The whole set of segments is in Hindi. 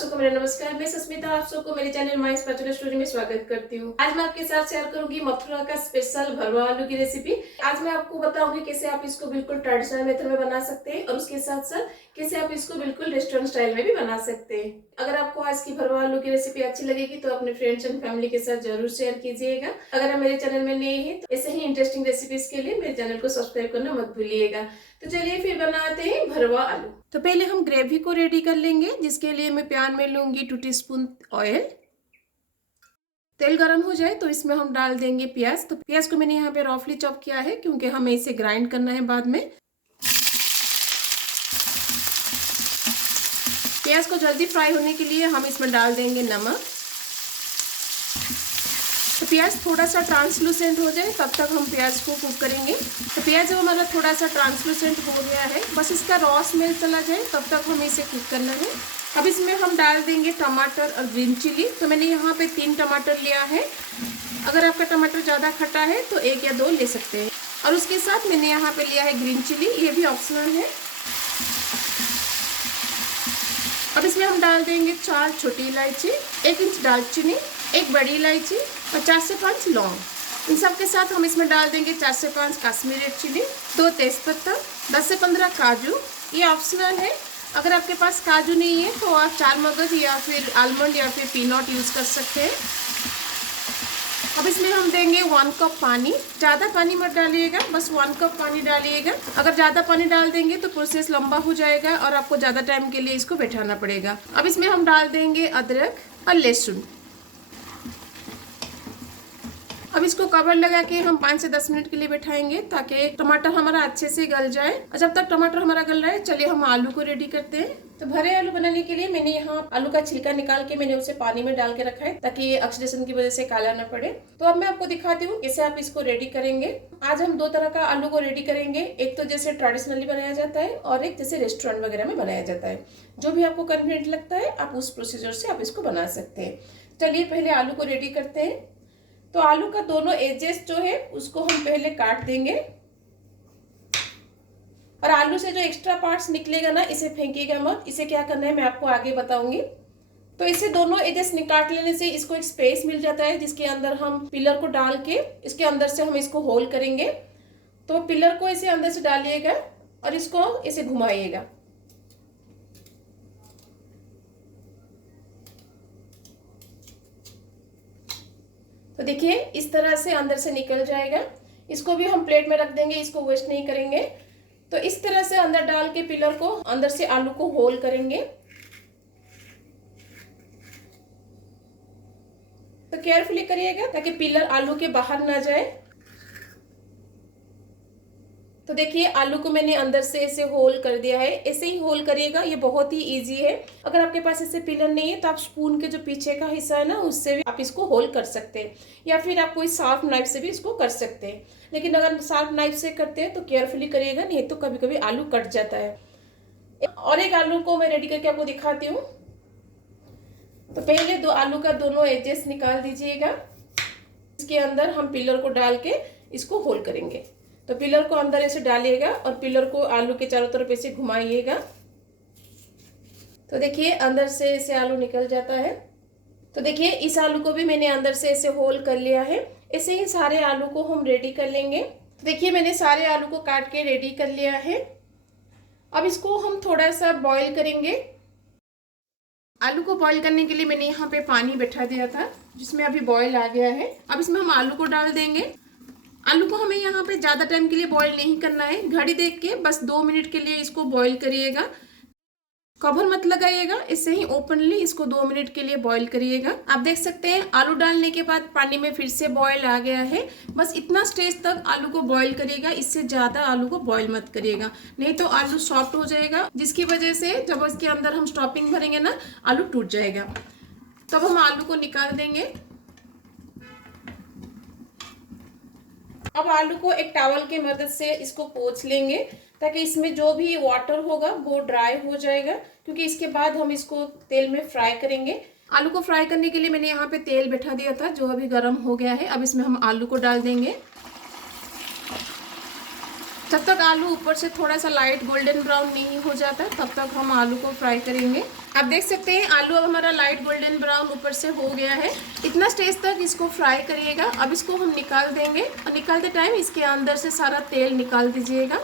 सबको मेरा नमस्कार। मैं सस्मिता आप सबको मेरे चैनल माय स्पैचुला स्टोरी में स्वागत करती हूँ। आज मैं आपके साथ शेयर करूंगी मथुरा का स्पेशल भरवा आलू की रेसिपी। आज मैं आपको बताऊंगी कैसे आप इसको बिल्कुल ट्रेडिशनल मेथड में बना सकते हैं और उसके साथ साथ कैसे आप इसको बिल्कुल रेस्टोरेंट स्टाइल में भी बना सकते हैं। अगर आपको आज की भरवा आलू की रेसिपी अच्छी लगेगी तो अपने फ्रेंड्स एंड फैमिली के साथ जरूर शेयर कीजिएगा। अगर आप मेरे चैनल में नए हैं तो ऐसे ही इंटरेस्टिंग रेसिपीज के लिए मेरे चैनल को सब्सक्राइब करना मत भूलिएगा। तो चलिए फिर बनाते हैं भरवा आलू। तो पहले हम ग्रेवी को रेडी कर लेंगे, जिसके लिए मैं पैन में लूंगी 2 टीस्पून ऑयल। तेल गरम हो जाए तो इसमें हम डाल देंगे प्याज। तो प्याज को मैंने यहाँ पे रफली चॉप किया है क्योंकि हमें इसे ग्राइंड करना है बाद में। प्याज को जल्दी फ्राई होने के लिए हम इसमें डाल देंगे नमक। तो प्याज थोड़ा सा ट्रांसलूसेंट हो जाए तब तक हम प्याज को कुक करेंगे। तो प्याज जब हमारा थोड़ा सा ट्रांसलूसेंट हो गया है, बस इसका रॉ स्मेल चला जाए तब तक हमें इसे कुक करना है। अब इसमें हम डाल देंगे टमाटर और ग्रीन चिली। तो मैंने यहाँ पे 3 टमाटर लिया है। अगर आपका टमाटर ज़्यादा खट्टा है तो 1 या 2 ले सकते हैं। और उसके साथ मैंने यहाँ पे लिया है ग्रीन चिली, ये भी ऑप्शनल है। अब इसमें हम डाल देंगे 4 छोटी इलायची, 1 इंच दालचीनी, 1 बड़ी इलायची और 4 से 5 लौंग। इन सब के साथ हम इसमें डाल देंगे 4 से 5 कश्मीरी रेड चिली, 2 तेज़पत्ता, 10 से 15 काजू। ये ऑप्शनल है। अगर आपके पास काजू नहीं है तो आप चार मगज या फिर आलमंड या फिर पीनट यूज़ कर सकते हैं। अब इसमें हम देंगे 1 कप पानी। ज़्यादा पानी मत डालिएगा, बस 1 कप पानी डालिएगा। अगर ज़्यादा पानी डाल देंगे तो प्रोसेस लंबा हो जाएगा और आपको ज़्यादा टाइम के लिए इसको बैठाना पड़ेगा। अब इसमें हम डाल देंगे अदरक और लहसुन। अब इसको कवर लगा के हम 5 से 10 मिनट के लिए बैठाएंगे ताकि टमाटर हमारा अच्छे से गल जाए। और जब तक टमाटर हमारा गल रहा है, चलिए हम आलू को रेडी करते हैं। तो भरे आलू बनाने के लिए मैंने यहाँ आलू का छिलका निकाल के मैंने उसे पानी में डाल के रखा है ताकि ये ऑक्सीडेशन की वजह से काला ना पड़े। तो अब मैं आपको दिखाती हूँ कैसे आप इसको रेडी करेंगे। आज हम 2 तरह का आलू को रेडी करेंगे। एक तो जैसे ट्रेडिशनली बनाया जाता है और एक जैसे रेस्टोरेंट वगैरह में बनाया जाता है। जो भी आपको कन्वीनियंट लगता है आप उस प्रोसीजर से आप इसको बना सकते हैं। चलिए पहले आलू को रेडी करते हैं। तो आलू का दोनों एजेस जो है उसको हम पहले काट देंगे और आलू से जो एक्स्ट्रा पार्ट्स निकलेगा ना, इसे फेंकिएगा मत। इसे क्या करना है मैं आपको आगे बताऊंगी। तो इसे दोनों एजेस काट लेने से इसको एक स्पेस मिल जाता है जिसके अंदर हम पिलर को डाल के इसके अंदर से हम इसको होल करेंगे। तो पिलर को इसे अंदर से डालिएगा और इसको इसे घुमाइएगा। तो देखिए इस तरह से अंदर से निकल जाएगा। इसको भी हम प्लेट में रख देंगे, इसको वेस्ट नहीं करेंगे। तो इस तरह से अंदर डाल के पिलर को अंदर से आलू को होल करेंगे। तो केयरफुली करिएगा ताकि पिलर आलू के बाहर ना जाए। तो देखिए आलू को मैंने अंदर से ऐसे होल कर दिया है। ऐसे ही होल करिएगा, ये बहुत ही इजी है। अगर आपके पास ऐसे पिलर नहीं है तो आप स्पून के जो पीछे का हिस्सा है ना, उससे भी आप इसको होल कर सकते हैं या फिर आप कोई शार्प नाइफ से भी इसको कर सकते हैं। लेकिन अगर शार्प नाइफ से करते हैं तो केयरफुली करिएगा, नहीं तो कभी कभी आलू कट जाता है। और एक आलू को मैं रेडी करके आपको दिखाती हूँ। तो पहले 2 आलू का दोनों एजेस निकाल दीजिएगा। इसके अंदर हम पिलर को डाल के इसको होल करेंगे। तो पिलर को अंदर ऐसे डालिएगा और पिलर को आलू के चारों तरफ ऐसे घुमाइएगा। तो देखिए अंदर से ऐसे आलू निकल जाता है। तो देखिए इस आलू को भी मैंने अंदर से ऐसे होल कर लिया है। ऐसे ही सारे आलू को हम रेडी कर लेंगे। तो देखिए मैंने सारे आलू को काट के रेडी कर लिया है। अब इसको हम थोड़ा सा बॉईल करेंगे। आलू को बॉईल करने के लिए मैंने यहाँ पे पानी बैठा दिया था जिसमें अभी बॉईल आ गया है। अब इसमें हम आलू को डाल देंगे। आलू को हमें यहाँ पे ज़्यादा टाइम के लिए बॉईल नहीं करना है। घड़ी देख के बस 2 मिनट के लिए इसको बॉईल करिएगा। कवर मत लगाइएगा, इससे ही ओपनली इसको 2 मिनट के लिए बॉईल करिएगा। आप देख सकते हैं आलू डालने के बाद पानी में फिर से बॉईल आ गया है। बस इतना स्टेज तक आलू को बॉईल करिएगा, इससे ज़्यादा आलू को बॉईल मत करिएगा, नहीं तो आलू सॉफ्ट हो जाएगा, जिसकी वजह से जब इसके अंदर हम स्टफिंग भरेंगे ना, आलू टूट जाएगा। तब हम आलू को निकाल देंगे। अब आलू को एक टॉवल की मदद से इसको पोंछ लेंगे ताकि इसमें जो भी वाटर होगा वो ड्राई हो जाएगा, क्योंकि इसके बाद हम इसको तेल में फ्राई करेंगे। आलू को फ्राई करने के लिए मैंने यहाँ पे तेल बैठा दिया था जो अभी गर्म हो गया है। अब इसमें हम आलू को डाल देंगे। जब तक आलू ऊपर से थोड़ा सा लाइट गोल्डन ब्राउन नहीं हो जाता तब तक हम आलू को फ्राई करेंगे। आप देख सकते हैं आलू अब हमारा लाइट गोल्डन ब्राउन ऊपर से हो गया है। इतना स्टेज तक इसको फ्राई करिएगा। अब इसको हम निकाल देंगे और निकालते टाइम इसके अंदर से सारा तेल निकाल दीजिएगा।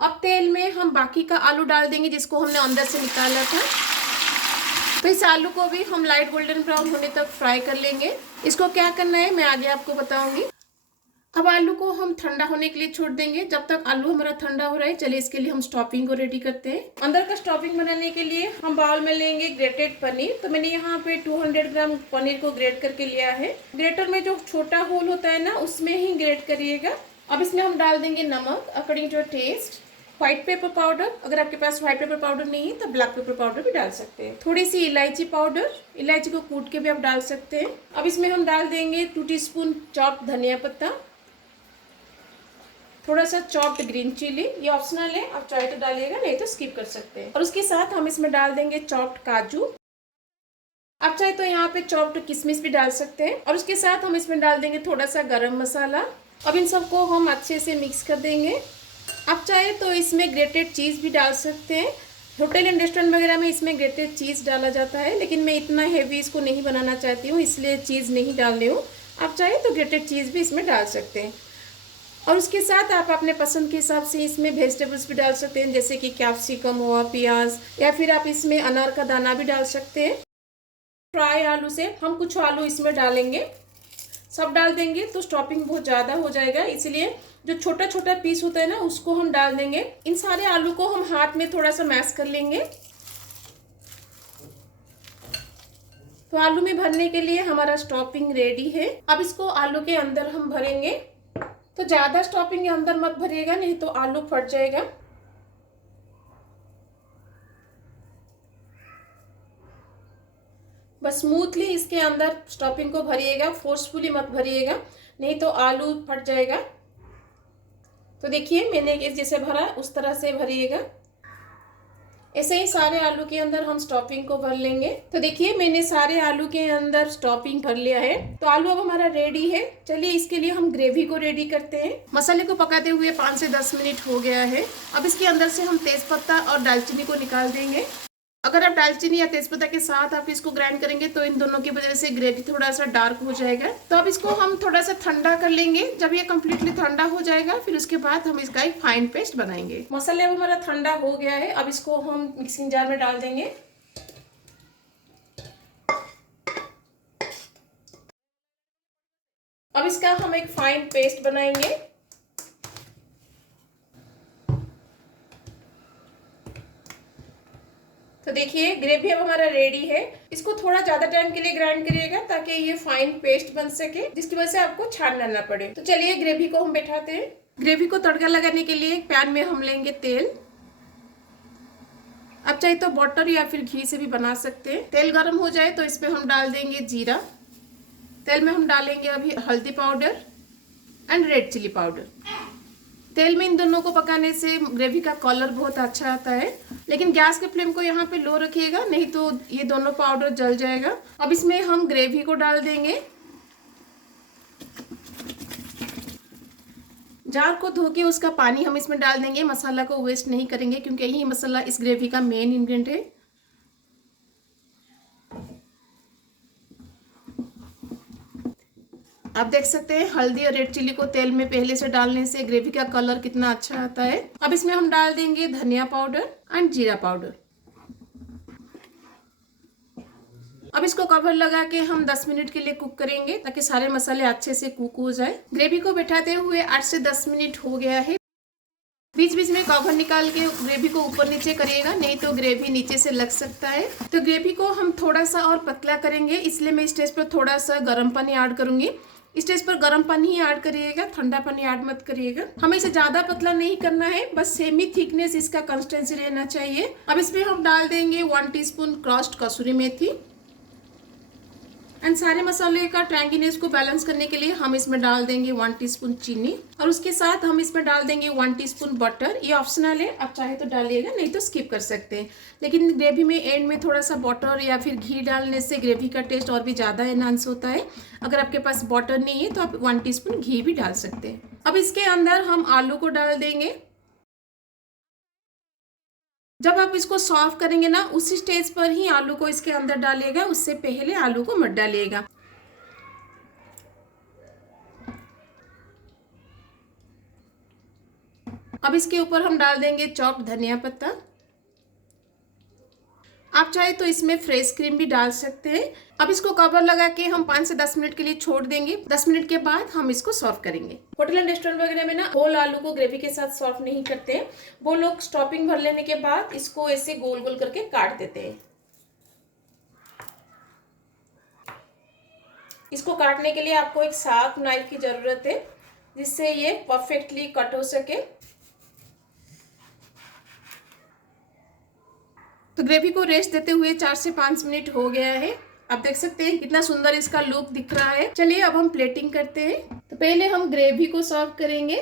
अब तेल में हम बाकी का आलू डाल देंगे जिसको हमने अंदर से निकाला था। तो इस आलू को भी हम लाइट गोल्डन ब्राउन होने तक फ्राई कर लेंगे। इसको क्या करना है मैं आगे आपको बताऊंगी। अब आलू को हम ठंडा होने के लिए छोड़ देंगे। जब तक आलू हमारा ठंडा हो रहा है चलिए इसके लिए हम स्टफिंग को रेडी करते हैं। अंदर का स्टफिंग बनाने के लिए हम बाउल में लेंगे ग्रेटेड पनीर। तो मैंने यहाँ पे 200 ग्राम पनीर को ग्रेट करके लिया है। ग्रेटर में जो छोटा होल होता है ना उसमें ही ग्रेट करिएगा। अब इसमें हम डाल देंगे नमक according to taste, white pepper powder, अगर आपके पास व्हाइट पेपर पाउडर नहीं है तो ब्लैक पेपर पाउडर भी डाल सकते हैं। थोड़ी सी इलायची पाउडर, इलायची को कूट के भी आप डाल सकते हैं। अब इसमें हम डाल देंगे 2 टीस्पून चॉप्ड धनिया पत्ता, थोड़ा सा चॉप्ड ग्रीन चिली, ये ऑप्शनल है, आप चाहे तो डालिएगा नहीं तो स्किप कर सकते हैं। और उसके साथ हम इसमें डाल देंगे चॉप्ड काजू, आप चाहे तो यहाँ पे चॉप्ड किशमिश भी डाल सकते हैं। और उसके साथ हम इसमें डाल देंगे थोड़ा सा गरम मसाला। अब इन सबको हम अच्छे से मिक्स कर देंगे। आप चाहे तो इसमें ग्रेटेड चीज़ भी डाल सकते हैं। होटल एंड रेस्टोरेंट वगैरह में इसमें ग्रेटेड चीज़ डाला जाता है, लेकिन मैं इतना हेवी इसको नहीं बनाना चाहती हूँ इसलिए चीज़ नहीं डाल रही हूँ। आप चाहे तो ग्रेटेड चीज़ भी इसमें डाल सकते हैं। और उसके साथ आप अपने पसंद के हिसाब से इसमें वेजिटेबल्स भी डाल सकते हैं, जैसे कि कैप्सिकम हुआ, प्याज, या फिर आप इसमें अनार का दाना भी डाल सकते हैं। फ्राई आलू से हम कुछ आलू इसमें डालेंगे। सब डाल देंगे तो स्टफिंग बहुत ज़्यादा हो जाएगा, इसलिए जो छोटा छोटा पीस होता है ना उसको हम डाल देंगे। इन सारे आलू को हम हाथ में थोड़ा सा मैश कर लेंगे। तो आलू में भरने के लिए हमारा स्टफिंग रेडी है। अब इसको आलू के अंदर हम भरेंगे। तो ज़्यादा स्टफिंग के अंदर मत भरिएगा नहीं तो आलू फट जाएगा। बस स्मूथली इसके अंदर स्टफिंग को भरिएगा, फोर्सफुली मत भरिएगा नहीं तो आलू फट जाएगा। तो देखिए मैंने इस जैसे भरा उस तरह से भरिएगा। ऐसे ही सारे आलू के अंदर हम स्टफिंग को भर लेंगे। तो देखिए मैंने सारे आलू के अंदर स्टफिंग भर लिया है। तो आलू अब हमारा रेडी है। चलिए इसके लिए हम ग्रेवी को रेडी करते हैं। मसाले को पकाते हुए 5 से 10 मिनट हो गया है। अब इसके अंदर से हम तेजपत्ता और दालचीनी को निकाल देंगे। अगर आप दालचीनी या तेजपत्ता के साथ आप इसको ग्राइंड करेंगे तो इन दोनों की वजह से ग्रेवी थोड़ा सा डार्क हो जाएगा। तो अब इसको हम थोड़ा सा ठंडा कर लेंगे। जब ये कम्प्लीटली ठंडा हो जाएगा फिर उसके बाद हम इसका एक फाइन पेस्ट बनाएंगे। मसाले अब हमारा ठंडा हो गया है। अब इसको हम मिक्सिंग जार में डाल देंगे। अब इसका हम एक फाइन पेस्ट बनाएंगे। तो देखिए ग्रेवी अब हमारा रेडी है। इसको थोड़ा ज्यादा टाइम के लिए ग्राइंड करिएगा ताकि ये फाइन पेस्ट बन सके, जिसकी वजह से आपको छानना ना पड़े। तो चलिए ग्रेवी को हम बैठाते हैं। ग्रेवी को तड़का लगाने के लिए एक पैन में हम लेंगे तेल। आप चाहे तो बटर या फिर घी से भी बना सकते हैं। तेल गर्म हो जाए तो इसमें हम डाल देंगे जीरा। तेल में हम डालेंगे अभी हल्दी powder and red chilli powder. तेल में इन दोनों को पकाने से ग्रेवी का कलर बहुत अच्छा आता है, लेकिन गैस के फ्लेम को यहाँ पे लो रखिएगा नहीं तो ये दोनों पाउडर जल जाएगा। अब इसमें हम ग्रेवी को डाल देंगे। जार को धो के उसका पानी हम इसमें डाल देंगे। मसाला को वेस्ट नहीं करेंगे क्योंकि यही मसाला इस ग्रेवी का मेन इंग्रेडिएंट है। आप देख सकते हैं हल्दी और रेड चिली को तेल में पहले से डालने से ग्रेवी का कलर कितना अच्छा आता है। अब इसमें हम डाल देंगे धनिया पाउडर एंड जीरा पाउडर। अब इसको कवर लगा के हम 10 मिनट के लिए कुक करेंगे ताकि सारे मसाले अच्छे से कुक हो जाए। ग्रेवी को बैठाते हुए 8 से 10 मिनट हो गया है। बीच बीच में कवर निकाल के ग्रेवी को ऊपर नीचे करिएगा नहीं तो ग्रेवी नीचे से लग सकता है। तो ग्रेवी को हम थोड़ा सा और पतला करेंगे, इसलिए मैं स्टेज पर थोड़ा सा गर्म पानी ऐड करूंगी। स्टेज पर गर्म पानी ही ऐड करिएगा, ठंडा पानी ऐड मत करिएगा। हमें इसे ज्यादा पतला नहीं करना है, बस सेमी थिकनेस इसका कंसिस्टेंसी रहना चाहिए। अब इसमें हम डाल देंगे 1 teaspoon crushed kasuri methi and सारे मसाले का टैंगीनेस को बैलेंस करने के लिए हम इसमें डाल देंगे 1 टीस्पून चीनी और उसके साथ हम इसमें डाल देंगे 1 टीस्पून बटर। ये ऑप्शनल है, आप चाहे तो डालिएगा, नहीं तो स्किप कर सकते हैं। लेकिन ग्रेवी में एंड में थोड़ा सा बटर या फिर घी डालने से ग्रेवी का टेस्ट और भी ज़्यादा एनहांस होता है। अगर आपके पास बटर नहीं है तो आप 1 टीस्पून घी भी डाल सकते हैं। अब इसके अंदर हम आलू को डाल देंगे। जब आप इसको सर्व करेंगे ना, उसी स्टेज पर ही आलू को इसके अंदर डालिएगा, उससे पहले आलू को मत डालिएगा। अब इसके ऊपर हम डाल देंगे चॉप्ड धनिया पत्ता। आप चाहे तो इसमें फ्रेश क्रीम भी डाल सकते हैं। अब इसको कवर लगा के हम 5 से 10 मिनट के लिए छोड़ देंगे। 10 मिनट के बाद हम इसको सर्व करेंगे। होटल एंड रेस्टोरेंट वगैरह में ना होल आलू को ग्रेवी के साथ सर्व नहीं करते हैं। वो लोग स्टफिंग भर लेने के बाद इसको ऐसे गोल गोल करके काट देते हैं। इसको काटने के लिए आपको एक शार्प नाइफ की जरूरत है, जिससे ये परफेक्टली कट हो सके। तो ग्रेवी को रेस्ट देते हुए 4 से 5 मिनट हो गया है। आप देख सकते हैं कितना सुंदर इसका लुक दिख रहा है। चलिए अब हम प्लेटिंग करते हैं। तो पहले हम ग्रेवी को सर्व करेंगे।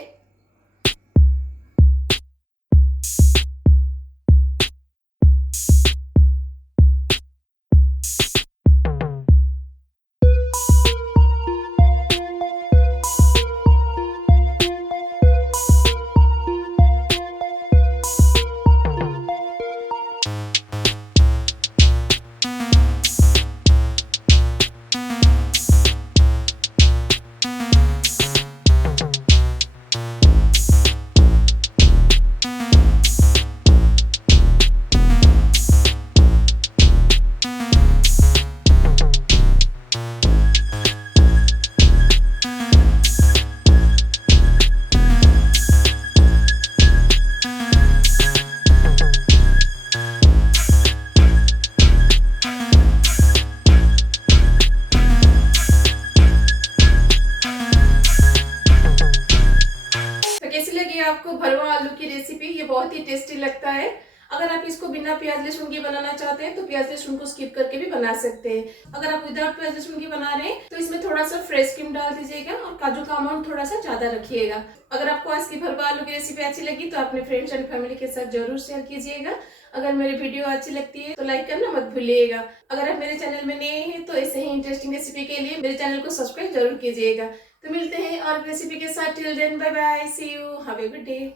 आपको भरवा आलू की रेसिपी, ये बहुत ही टेस्टी लगता है। अगर आप इसको बिना प्याज लहसुन के बनाना चाहते हैं तो प्याज लहसुन को स्किप करके भी बना सकते हैं। अगर आप विदाउट प्याज लहसुन के बना रहे हैं तो इसमें थोड़ा सा फ्रेश क्रीम डाल दीजिएगा और काजू का अमाउंट थोड़ा सा ज्यादा रखिएगा। अगर आपको आज की भरवा आलू की रेसिपी अच्छी लगी तो अपने फ्रेंड्स एंड फैमिली के साथ जरूर शेयर कीजिएगा। अगर मेरी वीडियो अच्छी लगती है तो लाइक करना मत भूलिएगा। अगर आप मेरे चैनल में नए हैं तो ऐसे ही इंटरेस्टिंग रेसिपी के लिए मेरे चैनल को सब्सक्राइब जरूर कीजिएगा। तो मिलते हैं और रेसिपी के साथ। Till then bye bye, see you, have a good day.